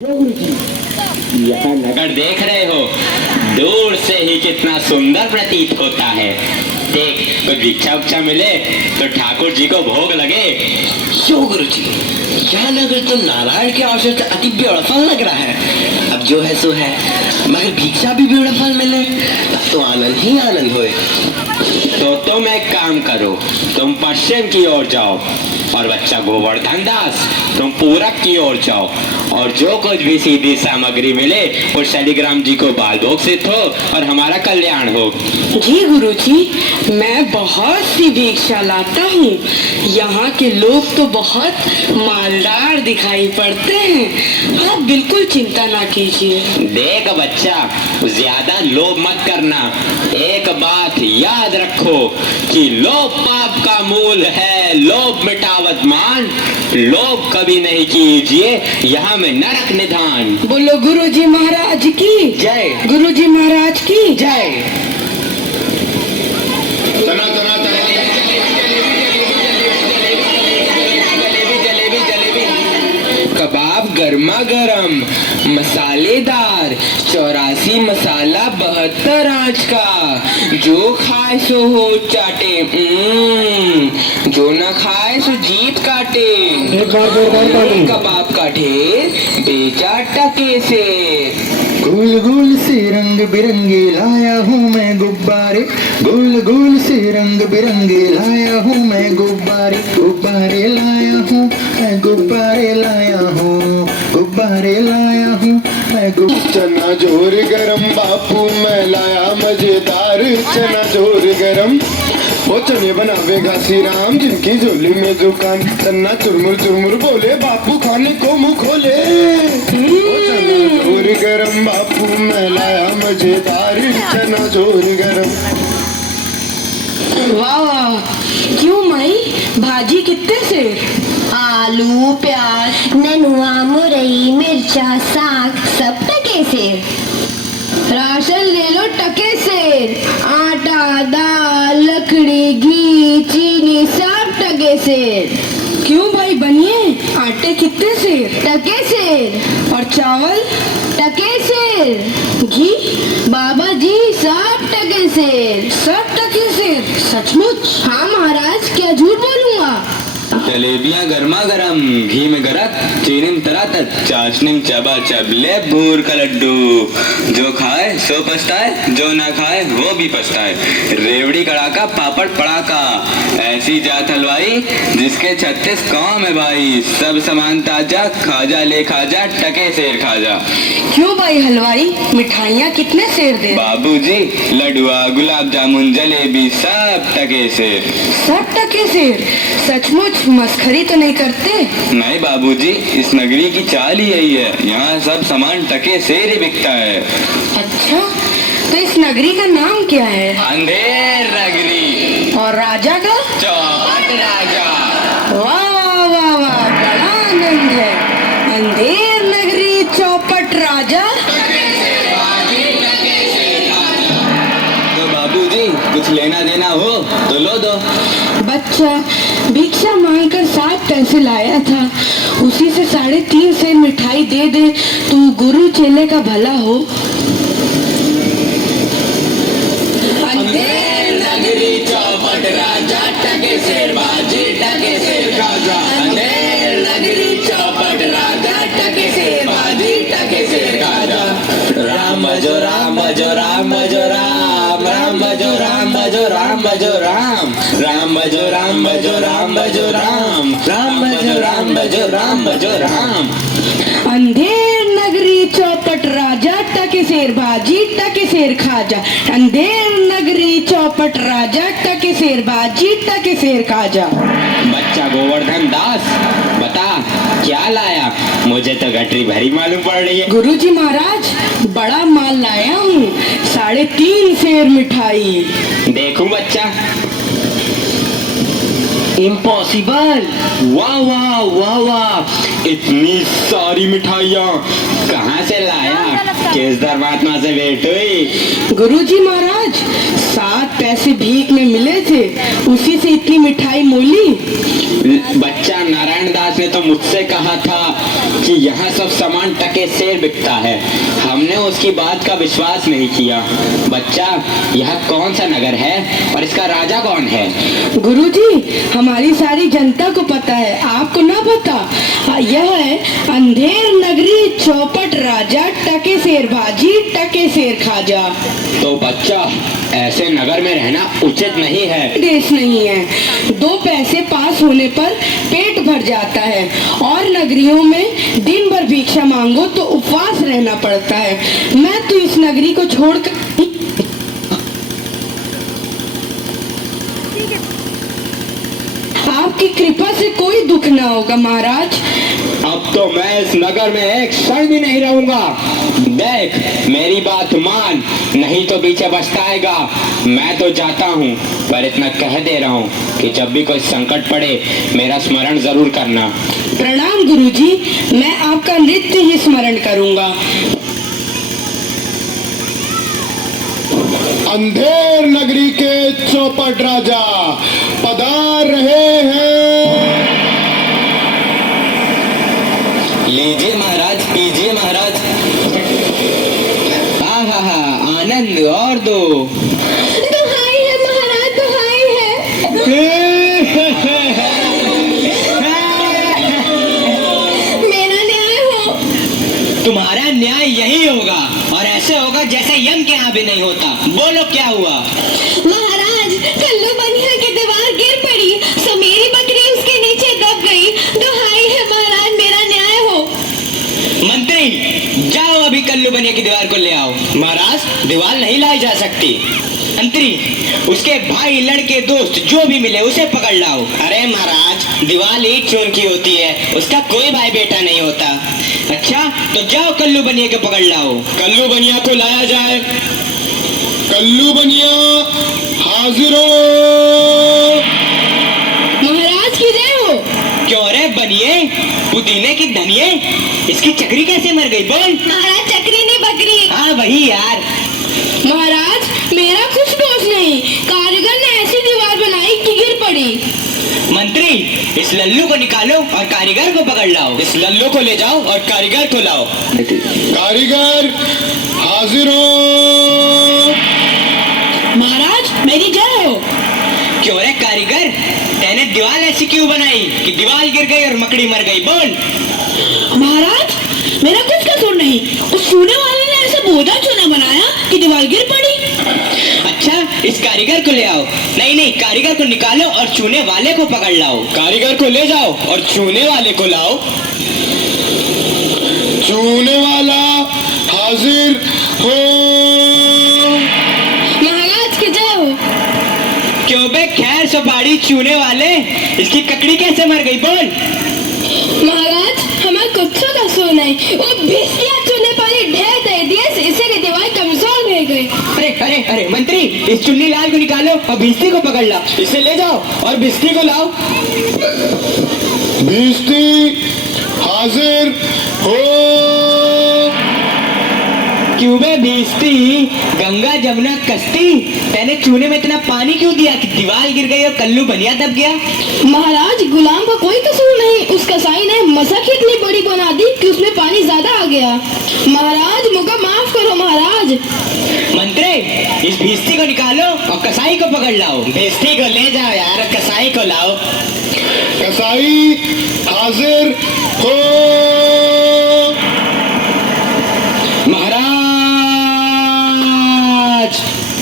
यह नगर देख रहे हो, दूर से ही कितना सुंदर प्रतीत होता है। देख, कुछ भिक्षा उक्षा मिले तो ठाकुर जी को भोग लगे। क्यों गुरुजी, यह नगर तो नारायण के अवसर से अति ब्यूटीफुल लग रहा है। अब जो है सो है, मगर भिक्षा भी ब्यूटीफुल मिले तब तो आनंद ही आनंद होए। तो तुम एक काम करो, तुम पश्चिम की ओर जाओ और बच्चा गोवर्धन दास तुम पूरब की ओर जाओ, और जो कुछ भी सीधी सामग्री मिले वो शालिग्राम जी को बाल भोग सिद्ध हो और हमारा कल्याण हो। जी गुरुजी, मैं बहुत सी भिक्षा लाता हूँ। यहाँ के लोग तो बहुत मालदार दिखाई पड़ते हैं, आप बिल्कुल चिंता ना कीजिए। देख बच्चा, ज्यादा लोभ मत करना। एक बात याद रखो कि लोभ पाप का मूल है, लोभ मिटावत मान, लोभ कभी नहीं कीजिए, यहाँ में नरक निधान। बोलो गुरुजी महाराज की जय। गुरुजी महाराज की जय। कबाब गर्मा गर्म मसालेदार 84 मसाला 72 आंच का, जो खाए सो हो चाटे, जो न खाए सो जीत काटे। कबाब का ढेर बेचा टके से। गोल गोल से रंग बिरंगे लाया हूँ मैं गुब्बारे, गोल गोल से रंग बिरंगे लाया हूँ मैं गुब्बारे, गुब्बारे लाया हूँ मैं, गुब्बारे लाया हूँ, गुब्बारे लाया हूँ मैं। चना जोर गरम बापू मैं लाया मजेदार चना जोर गरम। वो चने बनावे घासी राम जिनकी झोली में दुकान, चन्ना चुरमुर चुरमुर बोले बापू खाने को मुंह खोले। वो चना जोर गरम बापू मैं लाया मजेदार चना जोर गरम। वाह वाह, क्यों माई, भाजी कितने से? आलू प्याज नेनुआ मुरई मिर्चा साग सब टके से। राशन ले लो टके से, आटा दाल लकड़ी घी चीनी सब टके से। क्यों भाई बनिए, आटे कितने से? टके से। और चावल? टके से। घी? बाबा जी सब टके से। सब टके से? सचमुच? हाँ महाराज, क्या झूठ बोलूंगा। जलेबियां गर्मा गर्म, घी में गरक, चीनी में तरातत, चाशनी में चबाचब, ले भूर का लड्डू। जो खाए सो पछताए, जो ना खाए वो भी पछताए। रेवड़ी कड़ाका पापड़ पड़ाका, ऐसी जात हलवाई जिसके 36 काम है भाई। सब सामान ताजा, खाजा ले खाजा, टके सेर खाजा। क्यों भाई हलवाई, मिठाइयाँ कितने सेर दे? बाबूजी लडुआ गुलाब जामुन जलेबी सब टके सेर। सब टके सेर? सचमुच मस्खरी तो नहीं करते? नहीं बाबूजी, इस नगरी की चाल ही यही है, यहाँ सब सामान टके सेर ही बिकता है। अच्छा, तो इस नगरी का नाम क्या है? अंधेर नगरी। और राजा का? चौपट राजा। वाह वाह वाह वाह, बड़ा आनंद है। अंधेर नगरी चौपट राजा। तो बाबूजी कुछ लेना देना हो तो लो दो। बच्चा भिक्षा मांगकर 7 पैसे लाया था, उसी से 3.5 सेर मिठाई दे दे, तू गुरु चेले का भला हो। अंधेर नगरी चौपट राजा, टके सेर बाजी टके सेर खाजा। अंधेर नगरी चौपट राजा, टके सेर बाजी टके सेर खाजा। राम भजो राम भजो राम भजो राम, राम भजो राम भजो राम भजो राम, राम भजो राम भजो राम भजो राम, राम भजो राम भजो राम भजो राम। अंधेर नगरी चौपट राजा, टके सेर बाजी टके सेर खाजा। अंधेर नगरी चौपट राजा, टके सेर बाजी टके सेर खाजा। बच्चा गोवर्धन दास, बता क्या लाया? मुझे तो गठरी भरी मालूम पड़ रही है। गुरुजी महाराज, बड़ा माल लाया हूँ, 3.5 सेर मिठाई। देखूं बच्चा? इम्पॉसिबल। वाह वाह, वाह वाह वाह, इतनी सारी मिठाइयाँ कहाँ से लाया? किस धर्मात्मा से भेंट हुई? गुरुजी महाराज 7 पैसे भीख में मिले थे, उसी से इतनी मिठाई मोली। बच्चा नारायण दास ने तो मुझसे कहा था कि यहाँ सब सामान टके सेर बिकता है। हमने उसकी बात का विश्वास नहीं किया। बच्चा, यह कौन सा नगर है और इसका राजा कौन है? गुरुजी, हमारी सारी जनता को पता है, आपको ना पता? यह है अंधेर नगरी, चौपट राजा, टके शेर भाजी, टके शेर खाजा। तो बच्चा, ऐसे नगर में रहना उचित नहीं है। देश नहीं है। 2 पैसे पास होने पर पेट भर जाता है और नगरियों में दिन भर भिक्षा मांगो तो उपवास रहना पड़ता है। मैं तो इस नगरी को छोड़कर आपकी कृपा से कोई दुख ना होगा महाराज। अब तो मैं इस नगर में एक क्षण भी नहीं रहूंगा। देख, मेरी बात मान, नहीं तो पीछे पछताएगा। मैं तो जाता हूँ, पर इतना कह दे रहा हूँ कि जब भी कोई संकट पड़े मेरा स्मरण जरूर करना। प्रणाम गुरुजी, मैं आपका नित्य ही स्मरण करूंगा। अंधेर नगरी के चौपट राजा पधार रहे हैं। लीजिए महाराज, पीजिए महाराज। हा, आनंद और दो। दुहाई है महाराज, दुहाई है। मेरा न्याय हो। तुम्हारा न्याय यही होगा, और ऐसे होगा जैसे यम के यहाँ भी नहीं होता। बोलो क्या हुआ? महाराज, कल्लू बनिया की दीवार गिर पड़ी, सो मेरी बकरी उसके नीचे दब गई। दुहाई है महाराज, मेरा न्याय हो। मंत्री, जाओ अभी कल्लू बनिया की दीवार को ले आओ। महाराज, दीवार नहीं लाई जा सकती। मंत्री, उसके भाई, लड़के, दोस्त जो भी मिले उसे पकड़ लाओ। अरे महाराज, दीवार ईंट चून की होती है, उसका कोई भाई बेटा नहीं होता। अच्छा, तो जाओ कल्लू बनिया को पकड़ लाओ। कल्लू बनिया को लाया जाए। कल्लू बनिया हाजिर हो। महाराज की जय हो। क्यों रे बनिए, पुदीने की धनिये, इसकी चक्री कैसे मर गई? बोल। महाराज, चक्री नहीं बकरी। हाँ वही यार। महाराज, मेरा कुछ दोष नहीं, कारीगर ने ऐसी दीवार बनाई कि गिर पड़ी। मंत्री, इस लल्लू को निकालो और कारीगर को पकड़ लाओ। इस लल्लू को ले जाओ और कारीगर को लाओ। कारीगर हाजिर हो। महाराज, मेरी जय हो। क्यों रे कारीगर, तेने दीवार ऐसी क्यों बनाई कि दीवार गिर गई और मकड़ी मर गई? बोल। महाराज, मेरा कुछ कसूर नहीं, उस चूने वाले ने ऐसा बोझा चूना बनाया कि दीवार गिर पड़ी। अच्छा, इस कारीगर को ले आओ। नहीं, कारीगर को निकालो और चूने वाले को पकड़ लाओ। कारीगर को ले जाओ और चूने वाले को लाओ। चूने वाला हाजिर हो। महाराज की जय हो। क्यों बे खैर सुपारी चूने वाले, इसकी ककड़ी कैसे मर गई? बोल। महाराज, हमें कुछ कसूर नहीं, वो भिस्तिया चूने पानी ढेर दे दिए, इससे की दीवार कमजोर रह गई। अरे मंत्री, इस चुन्नी लाल को निकालो और भिस्ती को पकड़ लाओ। इसे ले जाओ और भिस्ती को लाओ। भिस्ती हाजिर हो। क्यों बे भिस्ती, गंगा जमुना कश्ती, तेने चूने में इतना पानी क्यों दिया कि दीवार गिर गई और कल्लू बनिया दब गया? महाराज, गुलाम का कोई कसूर नहीं, उस कसाई ने मसक इतनी बड़ी बना दी कि उसमें पानी ज्यादा आ गया। महाराज, मुझे माफ करो महाराज। मंत्री, इस भिस्ती को निकालो और कसाई को पकड़ लाओ। भिस्ती को ले जाओ यार, कसाई को लाओ। कसाई हाजिर हो। महाराज,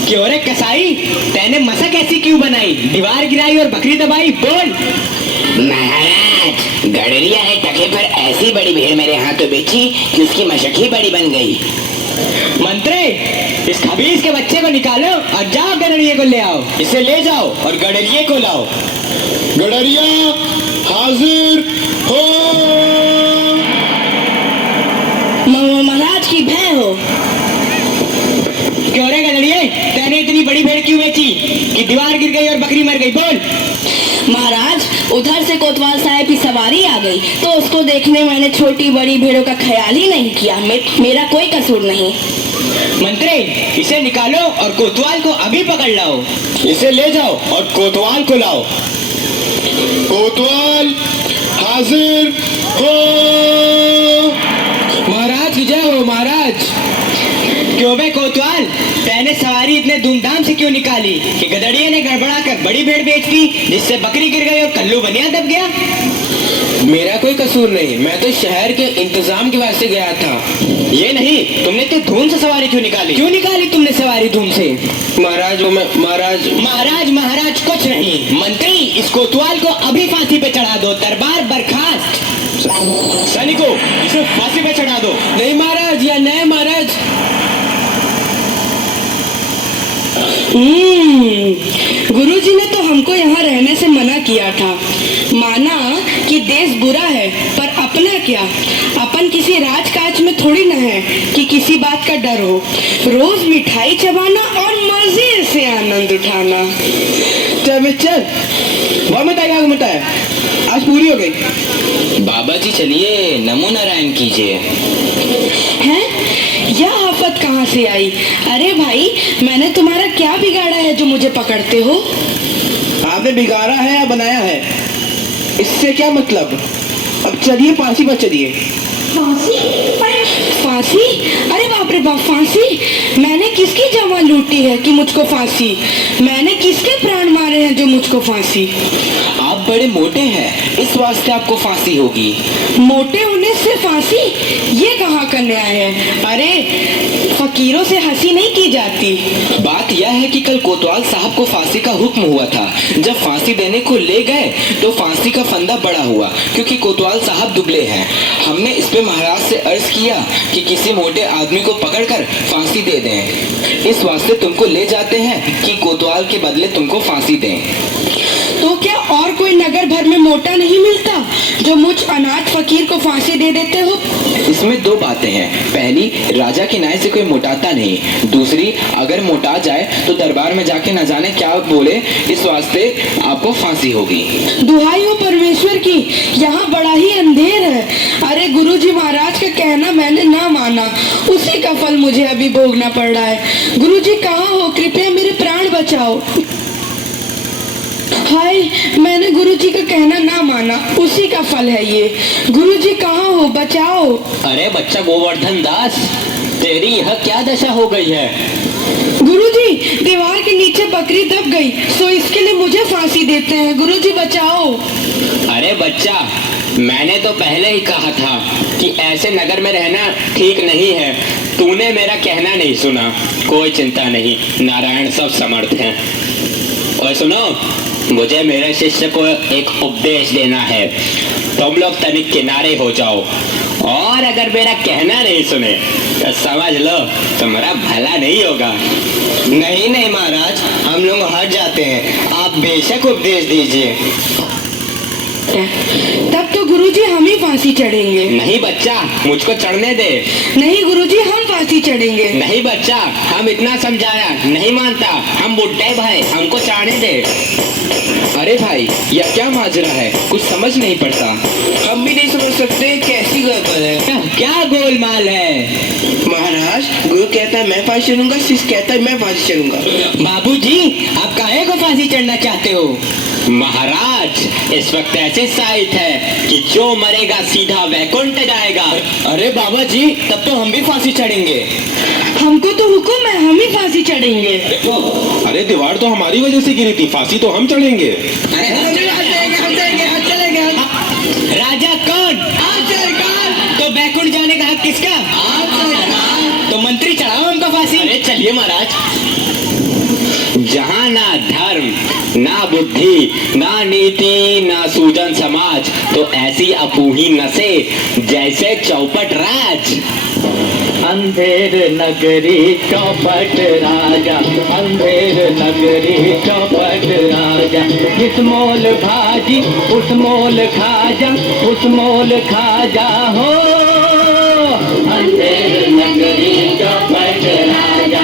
क्यों रे कसाई, तेने मसक ऐसी क्यों बनाई? दीवार गिराई और बकरी दबाई। बोल। महाराज, गडरिया ने टके पर ऐसी बड़ी भीड़ मेरे हाथों बेची कि उसकी मशक ही बड़ी बन गई। मंत्री, इस खबीज के बच्चे को निकालो और जाओ गडरिये को ले आओ। इसे ले जाओ और गडरिये को लाओ। गडरिया हाजिर हो। महाराज की भय हो। क्यों रे गडरिये, तेने इतनी बड़ी भेड़ क्यों बेची कि दीवार गिर गई और बकरी मर गई? बोल। महाराज, उधर से कोतवाल साहब की सवारी आ गई तो उसको देखने मैंने छोटी बड़ी भेड़ों का ख्याल ही नहीं किया। मेरा कोई कसूर नहीं। मंत्री, इसे निकालो और कोतवाल को अभी पकड़ लाओ। इसे ले जाओ और कोतवाल को लाओ। कोतवाल हाजिर हो। महाराज की जय हो। महाराज, क्यों बे कोतवाल, तैने सवारी इतने धूमधाम से क्यों निकाली कि गदड़िया ने गड़बड़ा कर बड़ी भेड़ बेच दी, जिससे बकरी गिर गई और कल्लू बनिया दब गया? मेरा कोई कसूर नहीं, मैं तो शहर के इंतजाम के वास्ते गया था। ये नहीं, तुमने इतने धूम से सवारी क्यों निकाली? क्यों निकाली तुमने सवारी धूम से? महाराज वो मैं महाराज कुछ नहीं। मंत्री, इस कोतवाल को अभी फांसी पे चढ़ा दो। दरबार बर्खास्त। सैनिकों, इसे फांसी पे चढ़ा दो। नहीं महाराज, या नहीं महाराज। गुरुजी ने तो हमको यहाँ रहने से मना किया था। माना कि देश बुरा है, पर अपना क्या, अपन किसी राजकाज में थोड़ी न है कि किसी बात का डर हो। रोज मिठाई चबाना और मजे से आनंद उठाना। चल बहुत मत आया, आज पूरी हो गई। बाबा जी चलिए, नमो नारायण कीजिए। हैं? यह आफत कहाँ से आई? अरे भाई, मैंने तुम्हारा क्या बिगाड़ा है जो मुझे पकड़ते हो? आपने बिगाड़ा है या बनाया है, इससे क्या मतलब। अब चलिए फांसी पर चलिए। फांसी? अरे बाप रे बाप, फांसी? मैंने किसकी जवान लूटी है कि मुझको फांसी? मैंने किसके प्राण मारे हैं जो मुझको फांसी? आप बड़े मोटे हैं, इस वास्ते आपको फांसी होगी। मोटे होने से फांसी? ये कहाँ का न्याय है? अरे फकीरों से हंसी नहीं की जाती। बात यह है कि कल कोतवाल साहब को फांसी का हुक्म हुआ था। जब फांसी देने को ले गए तो फांसी का फंदा बड़ा हुआ, क्योंकि कोतवाल साहब दुबले हैं। हमने इस पे महाराज से अर्ज किया कि किसी मोटे आदमी को पकड़कर फांसी दे दें। इस वास्ते तुमको ले जाते हैं कि कोतवाल के बदले तुमको फांसी दें। तो क्या और कोई नगर भर में मोटा नहीं मिलता जो मुझ अनाथ फकीर को फांसी दे देते हो? इसमें दो बातें हैं। पहली, राजा के न्याय से कोई मोटाता नहीं। दूसरी, अगर मोटा जाए तो दरबार में जाके न जाने क्या बोले, इस वास्ते आपको फांसी होगी। दुहाई हो परमेश्वर की, यहाँ बड़ा ही अंधेर है। अरे गुरुजी महाराज का कहना मैंने ना माना, उसी का फल मुझे अभी भोगना पड़ रहा है। गुरुजी कहाँ हो? कृपया मेरे प्राण बचाओ। हाय, मैंने गुरुजी का कहना ना माना, उसी का फल है ये। गुरुजी कहाँ हो? बचाओ। अरे बच्चा गोवर्धन दास, तेरी यह क्या दशा हो गई है? गुरुजी, दीवार के नीचे बकरी दब गई, सो इसके लिए मुझे फांसी देते हैं। गुरुजी बचाओ। अरे बच्चा, मैंने तो पहले ही कहा था कि ऐसे नगर में रहना ठीक नहीं है। तूने मेरा कहना नहीं सुना। कोई चिंता नहीं, नारायण सब समर्थ हैं। और सुनो, मुझे मेरे शिष्य को एक उपदेश देना है। तुम लोग तनिक किनारे हो जाओ, और अगर मेरा कहना नहीं सुने तो समझ लो तुम्हारा भला नहीं होगा। नहीं नहीं महाराज, हम लोग हट जाते हैं, आप बेशक उपदेश दीजिए। तब तो गुरुजी हम ही फांसी चढ़ेंगे। नहीं बच्चा, मुझको चढ़ने दे। नहीं गुरुजी, हम फांसी चढ़ेंगे। नहीं बच्चा, हम इतना समझाया नहीं मानता। हम बुड्ढे भाई, हमको चढ़ने दे। अरे भाई, यह क्या माजरा है, कुछ समझ नहीं पड़ता। हम भी नहीं समझ सकते कैसी गड़बड़ है। क्या गोलमाल है? महाराज, गुरु कहता है मैं फांसी चढ़ूंगा, शिष्य कहता है मैं फांसी चढ़ूंगा। बाबूजी, आप काहे को फांसी चढ़ना चाहते हो? महाराज, इस वक्त ऐसी साइट है कि जो मरेगा सीधा वैकुंठ जाएगा। अरे बाबा जी, तब तो हम भी फांसी चढ़ेंगे। हमको तो हुक्म है, हम ही फांसी चढ़ेंगे। अरे दीवार तो हमारी वजह से गिरी थी, फांसी तो हम चढ़ेंगे। राजा कौन? तो वैकुंठ जाने का हक किसका? तो मंत्री चढ़ाओ हमको फांसी। अरे चलिए महाराज। जहाँ ना धर्म, ना बुद्धि, ना नीति, ना सूजन समाज, तो ऐसी अपूही नसे जैसे चौपट राज। अंधेर नगरी चौपट राजा, अंधेर नगरी चौपट राजा। जिस मोल भाजी उस मोल खाजा, उस मोल खाजा हो। अंधेर नगरी चौपट राजा,